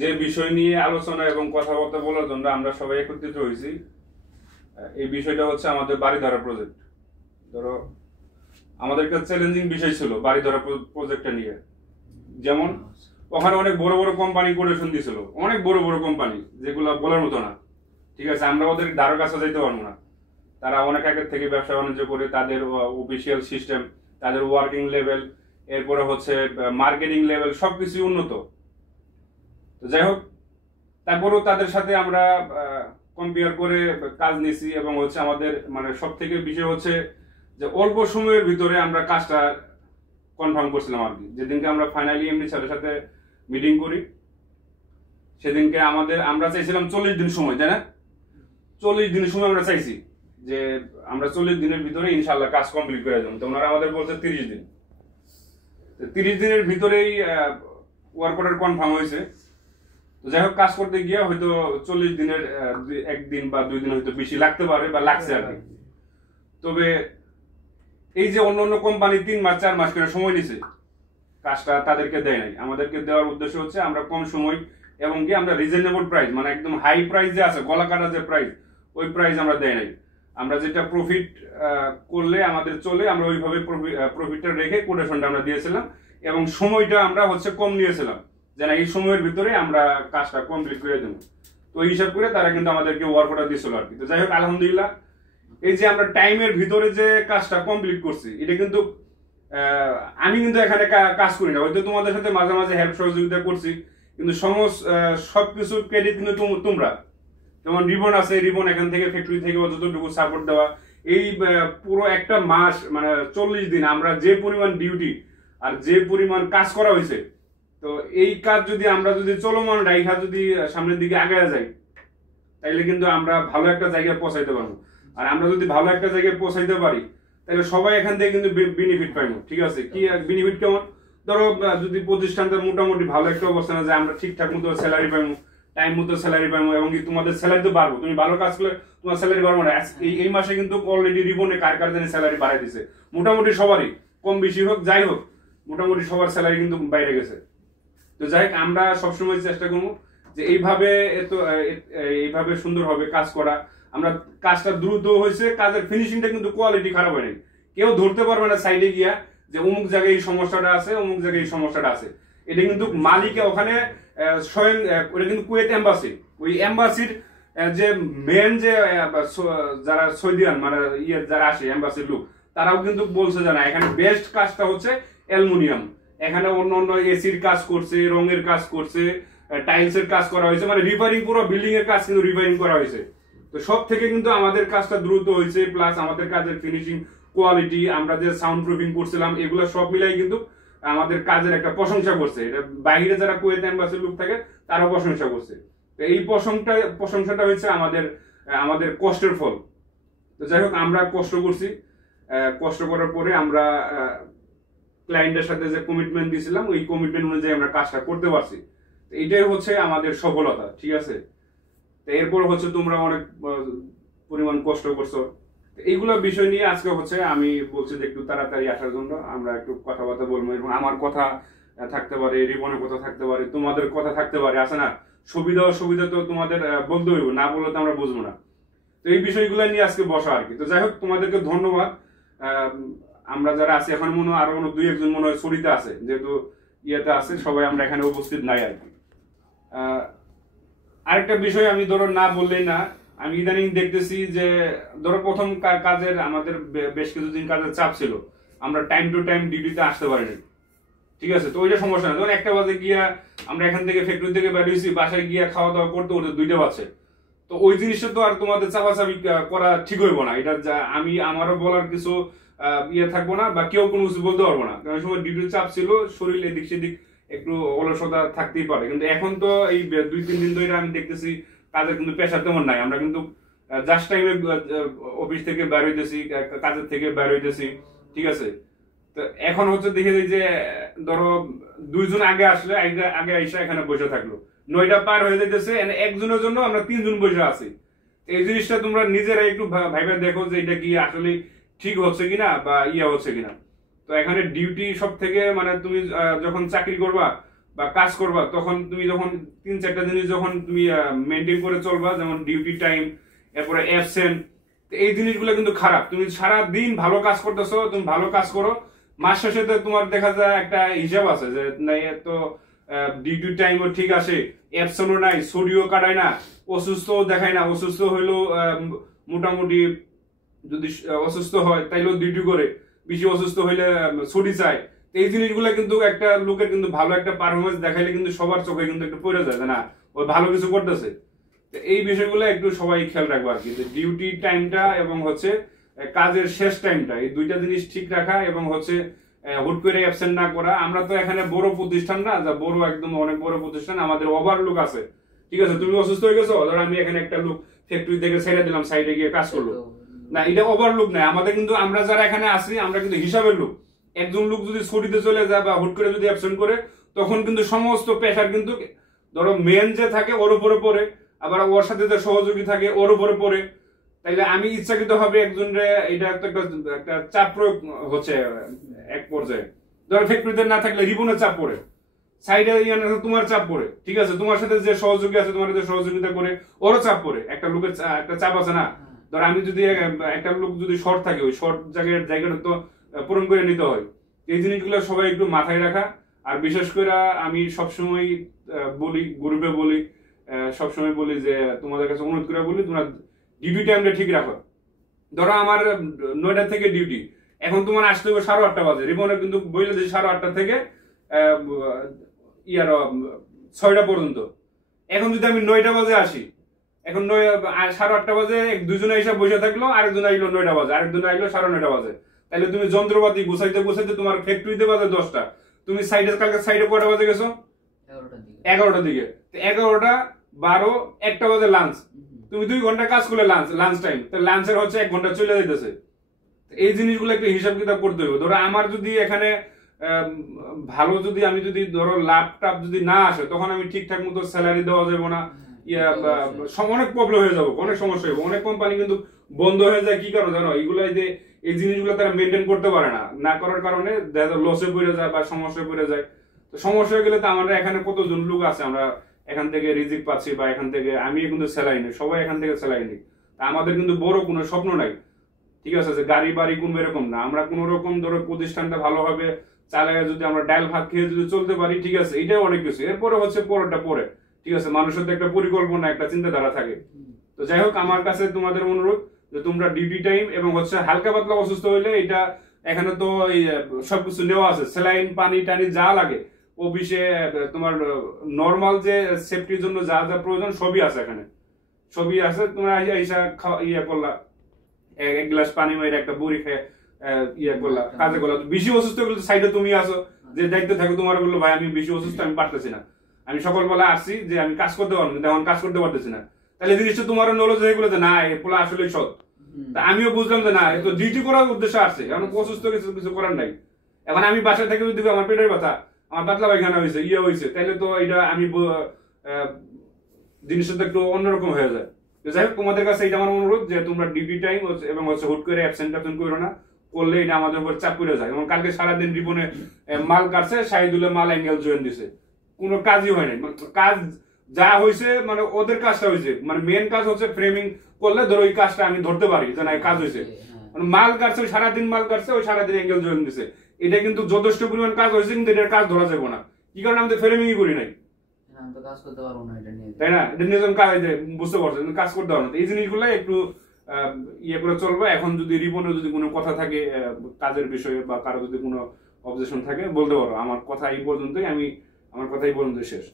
যে বিষয় নিয়ে আলোচনা এবং কথাবার্তা বলার জন্য আমরা সবাই একত্রিত হয়েছি, এই বিষয়টা হচ্ছে আমাদের বাড়ি ধরা প্রজেক্ট। ধরো আমাদের একটা চ্যালেঞ্জিং বিষয় ছিল বাড়ি ধরা প্রজেক্টটা নিয়ে। যেমন ওখানে অনেক বড় বড় কোম্পানি কোটেশন দিয়েছিল, অনেক বড় বড় কোম্পানি যেগুলো বলার মতো না। ঠিক আছে, আমরা ওদের ধারে কাছে যাইতে পারবো না। তারা অনেক আগের থেকে ব্যবসা বাণিজ্য করে, তাদের অফিসিয়াল সিস্টেম, তাদের ওয়ার্কিং লেভেল, এরপরে হচ্ছে মার্কেটিং লেভেল সবকিছু উন্নত। তো যাই হোক, তারপরেও তাদের সাথে আমরা কম্পেয়ার করে কাজ নিয়েছি এবং হচ্ছে আমাদের মানে সব থেকে বিষয় হচ্ছে যে অল্প সময়ের ভিতরে আমরা কাজটা কনফার্ম করছিলাম আর কি। যেদিনকে আমরা ফাইনালি এমনি স্যারের সাথে মিটিং করি, সেদিনকে আমরা চাইছিলাম 40 দিন সময়, তাই না? 40 দিনের সময় আমরা চাইছি যে আমরা 40 দিনের ভিতরে ইনশাল্লাহ কাজ কমপ্লিট করে দেবো। তো ওনারা আমাদের বলছে 30 দিন। 30 দিনের ভিতরেই ওয়ার্ক অর্ডার কনফার্ম হয়েছে। তো যাই হোক, কাজ করতে গিয়ে হয়তো 40 দিনের একদিন বা 2 দিন হয়তো বেশি লাগতে পারে বা লাগছে আর কি। তবে এই যে অন্য অন্য কোম্পানি 3 মাস 4 মাস করে সময় নিছে, কাজটা তাদেরকে দেয় নাই। আমাদেরকে দেওয়ার উদ্দেশ্য হচ্ছে আমরা কম সময় এবং কি আমরা রিজনেবল প্রাইস, মানে একদম হাই প্রাইস যে আছে গলা কাটা যে প্রাইস, ওই প্রাইস আমরা দেয় নাই। আমরা যেটা প্রফিট করলে আমাদের চলে, আমরা ওইভাবে প্রফিটটা রেখে কোটেশনটা আমরা দিয়েছিলাম এবং সময়টা আমরা হচ্ছে কম নিয়েছিলাম, যেন এই সময়ের ভিতরে আমরা কাজটা কমপ্লিট করে দেবো। তো এই হিসাব করে তারা কিন্তু আমাদেরকে ওয়ার্ক অর্ডার দিয়েছিল আর কি। তো যাই হোক, আলহামদুলিল্লাহ এই যে আমরা টাইমের ভিতরে যে কাজটা কমপ্লিট করছি, এটা কিন্তু আমি কিন্তু এখানে কাজ করি না, হয়তো তোমাদের সাথে মাঝে মাঝে হেল্প সহযোগিতা করছি, কিন্তু সবকিছু ক্রেডিট কিন্তু তোমরা। যেমন রিবন আছে, রিবন এখান থেকে ফ্যাক্টরি থেকে যতটুকু সাপোর্ট দেওয়া, এই পুরো একটা মাস মানে 40 দিন আমরা যে পরিমাণ ডিউটি আর যে পরিমাণ কাজ করা হয়েছে, তো এই কাজ যদি আমরা চলমান রাইখা যদি সামনের দিকে আগায় যাই, তাইলে কিন্তু আমরা ভালো একটা জায়গায় পৌঁছাইতে পারবো। আর আমরা যদি ভালো একটা জায়গায় পৌঁছাইতে পারি, তাহলে সবাই এখান থেকে কিন্তু বেনিফিট পাইবো। ঠিক আছে, কি বেনিফিট কেমন? ধরো যদি প্রতিষ্ঠানটা মোটামুটি ভালো একটা অবস্থানে যায়, আমরা ঠিকঠাক মতো স্যালারি পাইবো, টাইম মতো স্যালারি পাইবো এবং কি তোমাদের স্যালারি তো বাড়বো। তুমি ভালো কাজ করলে তোমার স্যালারি বাড়বো না। এই মাসে কিন্তু অলরেডি রিবনে কার জানি স্যালারি বাড়াই দিছে, মোটামুটি সবারই, কম বেশি হোক যাই হোক, মোটামুটি সবার স্যালারি কিন্তু বাইরে গেছে। তো যাই হোক, আমরা সবসময় চেষ্টা করবো যে এইভাবে সুন্দরভাবে কাজ করা। আমরা কাজটা দ্রুত হয়েছে, কাজের ফিনিশিংটা কিন্তু কোয়ালিটি খারাপ হয়নি। কেউ ধরতে পারবে না সাইডে গিয়া যে অমুক জায়গায় এই সমস্যাটা আছে, অমুক জায়গায় এই সমস্যাটা আছে। এটা কিন্তু মালিকে ওখানে স্বয়ং, ওটা কিন্তু কুয়েত এম্বাসি, ওই এম্বাসির যে মেন যে যারা সৌদিয়ান মানে যারা আসে এম্বাসির লোক, তারাও কিন্তু বলছে যে না, এখানে বেস্ট কাজটা হচ্ছে অ্যালুমিনিয়াম। এখানে অন্য অন্য এসির কাজ করছে, রঙের কাজ করছে, টাইলস এর কাজ করা হয়েছে, মানে রিপেয়ারিং, পুরো বিল্ডিং এর কাজ কিন্তু রিপেয়ারিং করা হয়েছে। তো সব থেকে কিন্তু আমাদের কাজটা দ্রুত হয়েছে, প্লাস আমাদের কাজের ফিনিশিং কোয়ালিটি, আমরা যে সাউন্ড প্রুফিং করছিলাম, এগুলো সব মিলাই কিন্তু আমাদের কাজের একটা প্রশংসা করছে। এটা বাইরে যারা কুয়েত এম্বাসির লোক থাকে তারাও প্রশংসা করছে। তো এই প্রশংসাটা হচ্ছে আমাদের কষ্টের ফল। তো যাই হোক, আমরা কষ্ট করছি, কষ্ট করার পরে আমরা ক্লায়েন্টের সাথে যে কমিটমেন্ট দিয়েছিলাম, ওই কমিটমেন্ট অনুযায়ী আমরা কাজটা করতে পারছি। এইটাই হচ্ছে আমাদের সফলতা। ঠিক আছে, তো এরপর হচ্ছে তোমরা অনেক পরিমাণ কষ্ট করছো। এইগুলো বিষয় নিয়ে আজকে হচ্ছে আমি বলছি যে একটু তাড়াতাড়ি আসার জন্য আমরা একটু কথাবার্তা বলবো, এবং আমার কথা থাকতে পারে, রিবনের কথা থাকতে পারে, তোমাদের কথা থাকতে পারে, আছে না? সুবিধা তো তোমাদের বলতে হইব, না বললে তো আমরা বুঝবো না। তো এই বিষয়গুলো নিয়ে আজকে বসা আর কি। তো যাই হোক, তোমাদেরকে ধন্যবাদ। আমরা যারা আছি এখন আরো 2-1 জন মনে হয় ছড়িতে আছে, যেহেতু ইয়েতে আছে, সবাই আমরা এখানে উপস্থিত নাই আর কি। আরেকটা বিষয় আমি ধরো না বললেই না, আমি ইদানিং দেখতেছি যে ধরো প্রথম কাজের আমাদের বেশ কিছুদিন কাজের চাপ ছিল, আমরা টাইম টু টাইম ডিউটিতে আসতে পারিনি। ঠিক আছে, তো ওইটা সমস্যা না। ধরুন 1টা বাজে গিয়া আমরা এখান থেকে ফ্যাক্টরি থেকে বেরিয়েছি, বাসায় গিয়া খাওয়া দাওয়া করতে করতে 2টা বাজছে। তো ওই জিনিসটা তো আর তোমাদের চাপাচাপি করা ঠিক হইব না। এটা আমারও বলার কিছু থাকবো না, বা কেউ কোনো কিছু বলতে পারবো না, কারণ সময় ডিউটির চাপ ছিল, শরীর এদিক সেদিক একটু অলসতা থাকতেই পারে। কিন্তু এখন তো এই 2-3 দিন ধরে আমি দেখতেছি কাজের কিন্তু প্রেশার তেমন নাই। আমরা কিন্তু জাস্ট টাইমে অফিস থেকে বের হইতেছি, কাজের থেকে বের হইতেছি। ঠিক আছে, তো এখন হচ্ছে দেখে যাই যে ধরো 2 জন আগে আসলে আগে আইসা এখানে বসে থাকলো, 9টা পার হয়ে যাইতেছে, একজনের জন্য আমরা 3 জন বসে আছি। এই জিনিসটা তোমরা নিজেরা একটু ভাইবা দেখো যে এটা কি আসলে ঠিক হচ্ছে কিনা বা হচ্ছে কিনা। তো এখানে ডিউটি সব থেকে মানে তুমি যখন চাকরি করবা, বা কাজ করবা, তখন তুমি যখন 3-4টা জিনিস যখন তুমি মেনটেন করে চলবা, যেমন ডিউটি টাইম, এরপরে অ্যাবসেন্ট, এই জিনিসগুলো কিন্তু খারাপ। তুমি সারা দিন ভালো কাজ করতেছো, তুমি ভালো কাজ করো, মাস শেষে তো তোমার দেখা যায় একটা হিসাব আছে যে নাই এত ডিউটি টাইমও ঠিক আছে, অ্যাবসেন্টও নাই, ছুটিও কাটায় না, অসুস্থ দেখায় না, অসুস্থ হইলেও মোটামুটি যদি অসুস্থ হয় তাইলেও ডিউটি করে, বেশি অসুস্থ হইলে ছুটি চায়। এই জিনিসগুলো কিন্তু একটা লোকের কিন্তু ভালো একটা পারফরমেন্স দেখাইলে কিন্তু সবার চোখে কিন্তু একটু পড়ে যায় যে না ও ভালো কিছু করতেছে। এই বিষয়গুলো একটু সবাই খেয়াল রাখবো আর কি, যে ডিউটি টাইমটা এবং হচ্ছে কাজের শেষ টাইমটা, এই দুইটা জিনিস ঠিক রাখা এবং হচ্ছে হুট করে অ্যাবসেন্ট না করা। আমরা তো এখানে বড় প্রতিষ্ঠান না, যা বড় একদম অনেক বড় প্রতিষ্ঠান, আমাদের ওভারলোক আছে, ঠিক আছে। তুমি অসুস্থ হয়ে গেছো, ধর আমি এখানে একটা লোক ফ্যাক্টরি থেকে ছেড়ে দিলাম, সাইডে গিয়ে কাজ করলো না, এটা ওভারলোক নাই আমাদের। কিন্তু আমরা যারা এখানে আসি আমরা কিন্তু হিসাবের লোক। একজন লোক যদি ছুটিতে চলে যায় বা হুট করে যদি অ্যাবসেন্ট করে, তখন কিন্তু সমস্ত প্রেশার কিন্তু ধরো মেন যে থাকে ওর উপরে পড়ে, আবার ওর সাথে যে সহযোগী থাকে ওর উপরে পড়ে। তাইলে আমি ইচ্ছাকৃত ভাবে একজনের এটা একটা চাপ প্রয়োগ হচ্ছে এক পর্যায়ে। ধরো ফ্যাক্টরিতে না থাকলে রিবনের চাপ পড়ে, সাইডে তোমার চাপ পড়ে, ঠিক আছে, তোমার সাথে যে সহযোগী আছে তোমার যে সহযোগিতা করে ওরও চাপ পড়ে, একটা লোকের একটা চাপ আছে না। ধর আমি যদি একটা লোক যদি শর্ট থাকে, ওই শর্ট জায়গাটা তো পূরণ করে নিতে হয়। এই জিনিসগুলো সবাই একটু মাথায় রাখা। আর বিশেষ করে আমি সবসময় বলি, গ্রুপে বলি, সবসময় বলি যে তোমাদের কাছে অনুরোধ করে বলি তোমরা ডিউটি টাইমটা ঠিক রাখো। ধরো আমার 9টা থেকে ডিউটি, এখন তোমার আসতে হবে 8:30 বাজে, রিপনের কিন্তু বইলে যে 8:30 থেকে 6টা পর্যন্ত। এখন যদি আমি 9টা বাজে আসি, এখন 8:30 বাজে দুজনে এসে বসে থাকলো, আরেকজন আইলো 9টা বাজে, আরেকজন আইলো 9:30 বাজে, তাহলে তুমি যন্ত্রপাতি গুছাইতে গুছাইতে তোমার ফ্যাক্টরিতে বাজে 10টা, তুমি কালকে সাইডে কয়টা বাজে গেছো? 11টার দিকে। 11টা 12 1টা বাজে লাঞ্চ, তুমি 2 ঘন্টা কাজ করলে লাঞ্চ টাইম, লাঞ্চের হচ্ছে 1 ঘন্টা চলে যেতেছে। এই জিনিসগুলো একটু হিসাব কিতাব করতে হবে। ধরো আমার যদি এখানে ভালো যদি আমি যদি ধরো লাভ টাপ যদি না আসে, তখন আমি ঠিকঠাক মতো স্যালারি দেওয়া যাবো না, অনেক প্রবলেম হয়ে যাবো, অনেক সমস্যা হবে। অনেক কোম্পানি কিন্তু বন্ধ হয়ে যায়, কি কারণে জানো? এইগুলো এই জিনিসগুলো তারা মেনটেন করতে পারে না, না করার কারণে লসে পড়ে যায় বা সমস্যায় পড়ে যায়। তো সমস্যা হয়ে গেলে তো আমরা এখানে কতজন লোক আছে, আমরা এখান থেকে রিজিক পাচ্ছি বা এখান থেকে আমি কিন্তু স্যালারি নেই, সবাই এখান থেকে স্যালারি নেই। আমাদের কিন্তু বড় কোনো স্বপ্ন নাই, ঠিক আছে, যে গাড়ি বাড়ি কোনো এরকম না। আমরা কোন রকম ধরো প্রতিষ্ঠানটা ভালোভাবে চালায় যদি আমরা ডাল ভাত খেয়ে যদি চলতে পারি, ঠিক আছে, এটাই অনেক কিছু। এরপরে হচ্ছে পরেরটা পরে, ঠিক আছে, মানুষের তো একটা পরিকল্পনা একটা চিন্তাধারা থাকে। তো যাই হোক, আমার কাছে তোমাদের অনুরোধ যে তোমরা ডিউটি টাইম এবং হচ্ছে হালকা পাতলা অসুস্থ হইলে এটা এখানে তো সবকিছু নেওয়া আছে, স্যালাইন পানি টানি যা লাগে অফিসে, তোমার নর্মাল যে সেফটির জন্য যা যা প্রয়োজন সবই আছে এখানে, সবই আছে। তোমরা ইয়ে করলা, 1 গ্লাস পানি মাইরে একটা বুড়ি খেয়ে ইয়ে করলা, কাজে করলা। বেশি অসুস্থ হলে সাইডে তুমি আসো, যে দায়িত্ব থাকে তোমার, বললো ভাই আমি বেশি অসুস্থ, আমি পারতেছি না, আমি সকালবেলা আসছি যে আমি কাজ করতে পারবো, কিন্তু এখন কাজ করতে পারতেছি না, তাহলে জিনিসটা তোমার নলেজ হয়ে গেলো যে না এগুলো আসলে সৎ। আমিও বুঝলাম যে না তো ডিউটি করার উদ্দেশ্য আসছে, এখন অসুস্থ কিছু করার নাই। এখন আমি বাসায় থেকে যদি আমার পেটের ব্যথা, আমার পাতলা পায়খানা হয়েছে, হয়েছে, তাহলে তো এটা আমি জিনিসটা তো একটু অন্যরকম হয়ে যায়। যাই হোক, তোমাদের কাছে এটা আমার অনুরোধ যে তোমরা ডিউটি টাইম এবং হচ্ছে হুট করে অ্যাবসেন্ট করো না, করলে এটা আমাদের উপর চাপ পড়ে যায়। এবং কালকে সারাদিন রিপনে মাল কাটছে, শাহিদুলে মাল অ্যাঙ্গেল জয়েন দিছে, কোনো কাজই হয় নাই। কাজ যা হয়েছে মানে ওদের কাজটা হয়েছে, মানে মেন কাজ হচ্ছে ফ্রেমিং করলে ধরো ওই কাজটা আমি ধরতে পারি যে না কাজ হয়েছে। মানে মাল কাটছে, সারাদিন মাল কাটছে, ওই সারাদিন অ্যাঙ্গেল জয়েন দিছে, এটা কিন্তু যথেষ্ট পরিমাণ কাজ হয়েছে, কিন্তু এটার কাজ ধরা যাবে না। কি কারণে আমি তো ফ্রেমিংই করি নাই, তাই না? এটা নিয়ে বুঝতে পারছো, কাজ করতে পারবো না। এই জিনিসগুলো একটু ইয়ে করে চলবে। এখন যদি রিপনে যদি কোনো কথা থাকে কাজের বিষয়ে বা কারো যদি কোনো অবজেকশন থাকে বলতে পারো। আমার কথা এই পর্যন্তই শেষ।